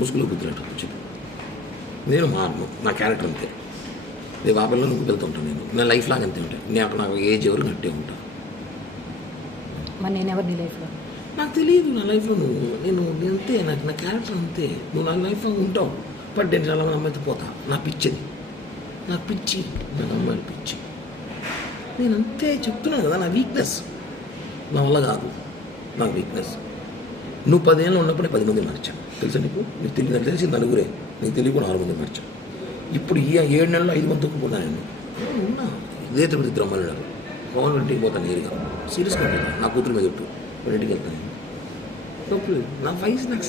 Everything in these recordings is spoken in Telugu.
ముసుగులో గుర్తున్నట్టు చెప్పు. నేను మారను, నా క్యారెక్టర్ అంతే. రేపు ఆ పిల్లలు నువ్వు వెళ్తూ ఉంటాను. నేను లైఫ్ లాగా అంతే ఉంటాను. నాకు ఏజ్ ఎవరు నట్టే ఉంటాను. మరి నేను ఎవరు నీ లైఫ్లో? నాకు తెలియదు నా లైఫ్లో నేను అంతే. నాకు నా క్యారెక్టర్ అంతే. నువ్వు నా లైఫ్లో ఉంటావు. బట్ నేను చాలా మంది అమ్మాయితో పోతా. నా పిచ్చిది, నాకు పిచ్చి, నాకు అమ్మాయిలు పిచ్చి. నేను అంతే చెప్తున్నాను కదా, నా వీక్నెస్. నా వల్ల కాదు, నా వీక్నెస్. నువ్వు 10 ఏళ్ళు ఉన్నప్పుడే 10 మంది మార్చాను తెలుసా నీకు? నాకు తెలిసి నలుగురే, నీకు తెలియకుండా 6 మంది మార్చాను. ఇప్పుడు ఈ 7 నెలల్లో 5 మంది తొక్కున్నాను నేను. ఉన్నా ఇదే తిరుపతి అమ్మాయిలు పవన్ ఇంటికి పోతాను నేరుగా. సీరియస్గా పోతాను. నా కూతురు మీద చెప్పు, వాళ్ళ ఇంటికి వెళ్తాను. తప్పు నా వయసు నాకు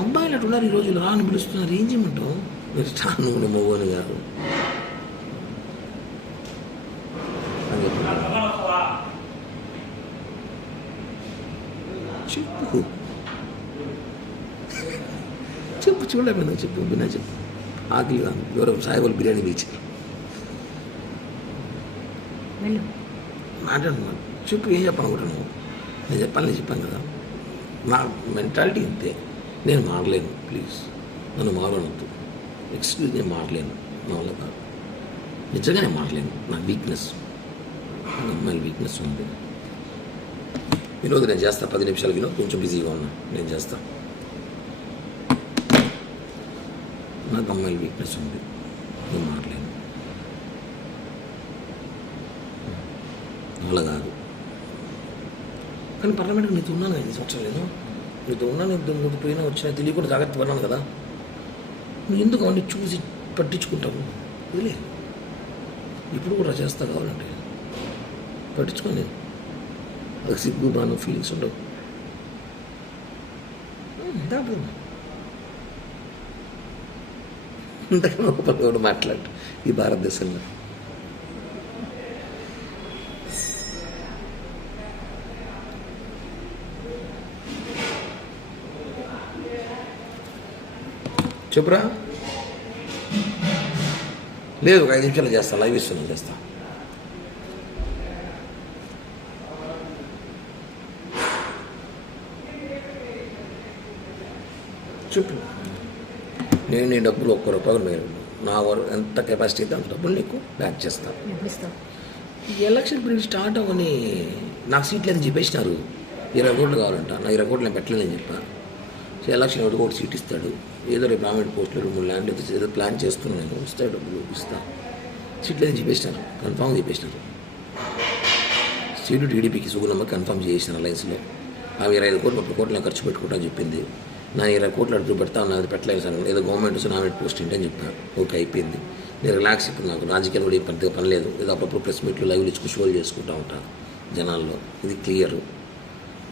అబ్బాయిలు అటు ఉన్నారు ఈ రోజులు. రాని పిలుస్తున్నారు, ఏం చేయమంటావు? మీరు చాలా నువ్వు మవ్వని గారు అని చెప్పు. చెప్పు చూడలేకపోయినా చెప్పు. బిన్నా చెప్పు. ఆకలి కాదు, ఎవరో సాయిబాబు బిర్యానీ పిలిచారు. మాట్లాడుతున్నాను చెప్పు. ఏం చెప్పనుకుంటున్నావు? నేను చెప్పాను కదా, నా మెంటాలిటీ అంతే. నేను మారలేను, ప్లీజ్ నన్ను మారనొద్దు. ఎక్స్క్యూజ్, నేను మారలేను, నా వల్ల కాదు. నిజంగా నేను మారలేను. నా వీక్నెస్, నా అమ్మాయిల వీక్నెస్ ఉంది. వినోద్ నేను చేస్తా. 10 నిమిషాలు వినోద్, కొంచెం బిజీగా ఉన్నా, నేను చేస్తా. నాకు అమ్మాయిల వీక్నెస్ ఉంది, నేను మారలేను, నా వల్ల కాదు. కానీ పార్లమెంట్కి నీతో ఉన్నాను 5 సంవత్సరాలు. నేను నీతో ఉన్నాను. నువ్వు పోయినా వచ్చినా తెలియకుండా జాగ్రత్త పడినాను కదా. నువ్వు ఎందుకు అవన్నీ చూసి పట్టించుకుంటావు? ఇదిలే, ఇప్పుడు కూడా చేస్తా కావాలంటే పట్టించుకోండి. అది సిగ్గు బాను ఫీలింగ్స్ ఉండవు. ఇంతకన్నా ఒక పని కూడా మాట్లాడు ఈ భారతదేశంలో. చెప్పురా. లేదు, ఒక 5 నిమిషాలు చేస్తా. లైవ్ ఇస్తున్నాను, చేస్తా. చెప్పు. నేను నీ డబ్బులు 1 రూపాయలు మీరు నా ఎంత కెపాసిటీ అయితే అంత డబ్బులు నీకు బ్యాక్ చేస్తాను. ఈ ఎలక్షన్ పీరియడ్ స్టార్ట్ అవ్వని నాకు సీట్లు అని చెప్పేసినారు. 20 కోట్లు కావాలంట. నా 20 కోట్లు నేను పెట్టలేదని చెప్పాను. ఎలక్షన్ ఎవరికి ఒకటి సీట్ ఇస్తాడు. ఏదో రేపు ప్రామినెంట్ పోస్టులు 2-3 ల్యాండ్ ఏదో ప్లాన్ చేస్తున్నాను. నేను వస్తాయి డబ్బులు ఇస్తాను. సీట్లు అని చెప్పేసినారు, కన్ఫామ్ చెప్పేసినారు. సీటు టీడీపీకి సుగుణమ్మ కన్ఫామ్ చేసినారు అలయన్స్లో. అవి 25 కోట్లు 30 కోట్లు ఖర్చు పెట్టుకుంటా చెప్పింది. నా 20 కోట్లు అడుగు పెడతా ఉన్నది, పెట్టలేదు సార్. ఏదో గవర్నమెంట్ నామినేట్ పోస్ట్ ఏంటని చెప్పాను. ఓకే, అయిపోయింది. నేను రిలాక్స్. ఇప్పుడు నాకు రాజకీయాలు కూడా పెద్దగా పని లేదు. ఏదో అప్పుడప్పుడు ప్రెస్ మీట్లు లైవ్లు ఇచ్చుకు షోలు చేసుకుంటూ ఉంటాను జనాల్లో. ఇది క్లియర్.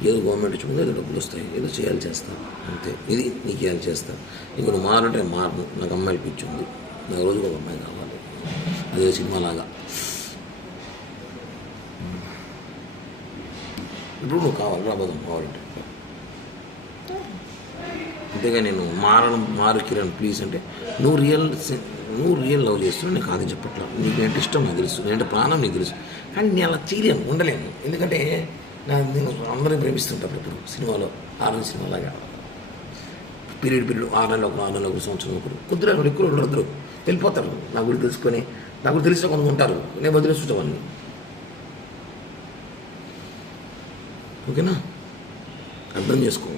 ఏదో గవర్నమెంట్ ఇచ్చుకుంటే ఏదో డబ్బులు వస్తాయి, ఏదో చేయాలి చేస్తాను అంతే. ఇది నీకు చేయాలి చేస్తాను. ఇంక నువ్వు మారంటే మారను. నాకు అమ్మాయిలు పిచ్చి ఉంది. నాకు రోజుకు ఒక అమ్మాయి కావాలి. అదే సినిమాలాగా. ఇప్పుడు నువ్వు కావాలి, రాబోదాం కావాలంటే. అంతేగా నేను మారు కిరణ్ ప్లీజ్ అంటే నువ్వు రియల్ లవ్ చేస్తున్నావు. నేను కాదని చెప్పట్లా. నీకు ఏంటి ఇష్టం నాకు తెలుసు, నేనంటే ప్రాణం నీకు తెలుసు. కానీ నేను అలా చేయలేను, ఉండలేను. ఎందుకంటే నేను అందరినీ ప్రేమిస్తుంటాను. ఇప్పుడు సినిమాలో 6 నెలల సినిమాలాగా పీరియడ్ 6 నెలలు ఒకరు, 6 నెలలు ఒకరు, సంవత్సరం ఒకరు, కొద్దిగా ఎక్కువ ఉండరు, వెళ్ళిపోతారు. నా గురించి తెలుసుకొని, నా గురించి తెలిసిన కొంత ఉంటారు. నేను వదిలేస్తుంటా వాళ్ళని. ఓకేనా? అర్థం చేసుకో.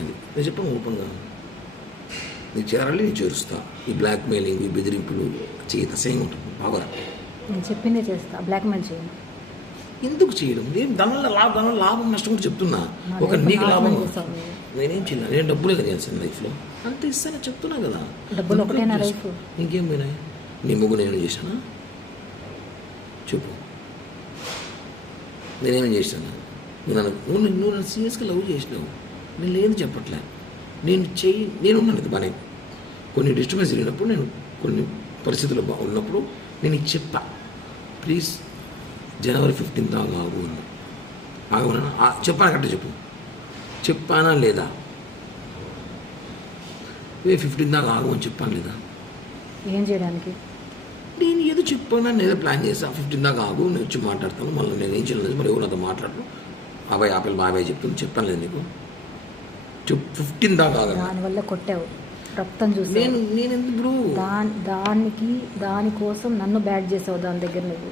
అది నేను చెప్పాను ఓపెన్గా. నీకు చేరాలి, నేను చేరుస్తా. ఈ బ్లాక్ మెయిలింగ్, ఈ బెదిరింపులు చేయత అసహ్యంగా ఉంటుంది. బాగా నేను చెప్పిందే చేస్తా. బ్లాక్మెయిల్ చేయను. ఎందుకు చేయడం? నేను దానివల్ల లాభం నష్టం కూడా చెప్తున్నా. ఒక నీకు లాభం నేనేం చేయలే. నేను డబ్బులే కదా చేస్తాను లైఫ్లో. అంత ఇస్తాను చెప్తున్నా కదా. డబ్బులు ఒకటేనా లైఫ్? ఇంకేం పోయినాయి? నీ ముగ్గు నేను చేశానా చెప్పు. నేనేమేం చేశాను? నువ్వు నన్ను సీరియస్గా లవ్ చేసినావు. నేను లేదు చెప్పట్లే. నేను ఉన్నాను బాగానే. కొన్ని డిస్టర్బెన్స్ జరిగినప్పుడు, నేను కొన్ని పరిస్థితులు ఉన్నప్పుడు నేను ఇది చెప్పా. ప్లీజ్ జనవరి 15 దాకా ఆగు అన్నా. ఆగమన్నా చెప్పాను కరెక్ట్ చెప్పు. చెప్పానా లేదా? 15 దాకా ఆగమని చెప్పాను లేదా? ఏం చేయడానికి? నేను ఏదో చెప్పాను, నేను ఏదో ప్లాన్ చేశాను. 15 దాకా ఆగు, నేను వచ్చి మాట్లాడతాను. మళ్ళీ నేను ఏం చేయలేదు. మరి ఎవరు నాతో మాట్లాడను. బాబాయ్ ఆపిల్ బాబాయ్ చెప్తాను. చెప్పాను లేదు నీకు? చెప్పు 15 దాకా ఆగను. దానివల్ల కొట్టావు, రక్తం చూసావు. నేను ఎందుకు బ్రో దానికోసం నన్ను బ్యాడ్ చేసావు దాని దగ్గర నువ్వు.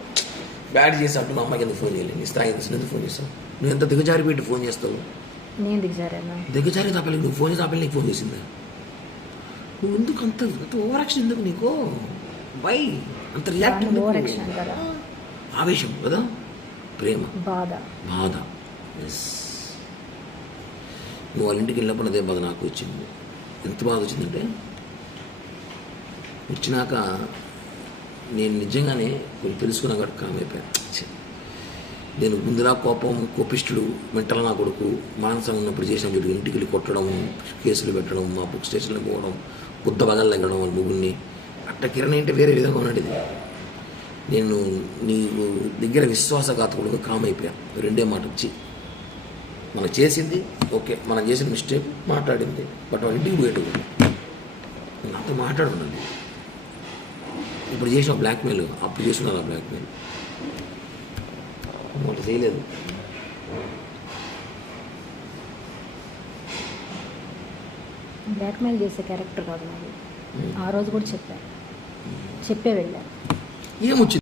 బ్యాడ్ చేసినట్టు మా అమ్మాయికి ఎందుకు ఫోన్ చేయలేదు? నీ స్థాయి తెలిసిన ఎందుకు ఫోన్ చేస్తావు? నువ్వు ఎంత దిగజారి పెట్టి ఫోన్ చేస్తావు? నేను దిగజారానా? దిగజారి తప్పలే, నువ్వు ఫోన్ చేసి తప్పలే, నీకు ఫోన్ చేసిందా? నువ్వు ఎందుకు అంత ఓవర్ యాక్షన్ ఎందుకు నీకు? వై అంత రియాక్ట్? ఓవర్ యాక్షన్ అంటారా? ఆవేశం కదా, ప్రేమ, బాధ. ఎస్. నువ్వు వాళ్ళ ఇంటికి వెళ్ళినప్పుడు అదే బాధ నాకు వచ్చింది. ఎంత బాధ వచ్చిందంటే, వచ్చినాక నేను నిజంగానే కొన్ని తెలుసుకున్నా కూడా కామైపోయాను. నేను ముందులా కోపిష్టుడు, మెంటల్ నా కొడుకు, మానసం ఉన్నప్పుడు చేసిన వీడు ఇంటికి వెళ్ళి కొట్టడం, కేసులు పెట్టడం, మా బుక్ స్టేషన్లో పోవడం, బుద్ధ బగలు తగ్గడం వాళ్ళ ముగ్గురిని. అట్ట కిరణ్ అంటే వేరే విధంగా ఉన్నది. నేను నీకు దగ్గర విశ్వాసఘాతకుడుగా కామైపోయాను. రెండే మాట వచ్చి మనం చేసింది ఓకే, మనం చేసిన మిస్టేక్ మాట్లాడింది, బట్ వాళ్ళ ఇంటికి పోయేటప్పుడు నాతో మాట్లాడున్నది. ఇప్పుడు చేసిన బ్లాక్మెయిల్, అప్పుడు చేస్తున్నారు ఆ బ్లాక్మెయిల్. ఒకటి చేయలేదు. బ్లాక్మెయిల్ చేసే క్యారెక్టర్ కాదు నాది. ఆ రోజు కూడా చెప్పే వెళ్ళా. ఏమొచ్చింది?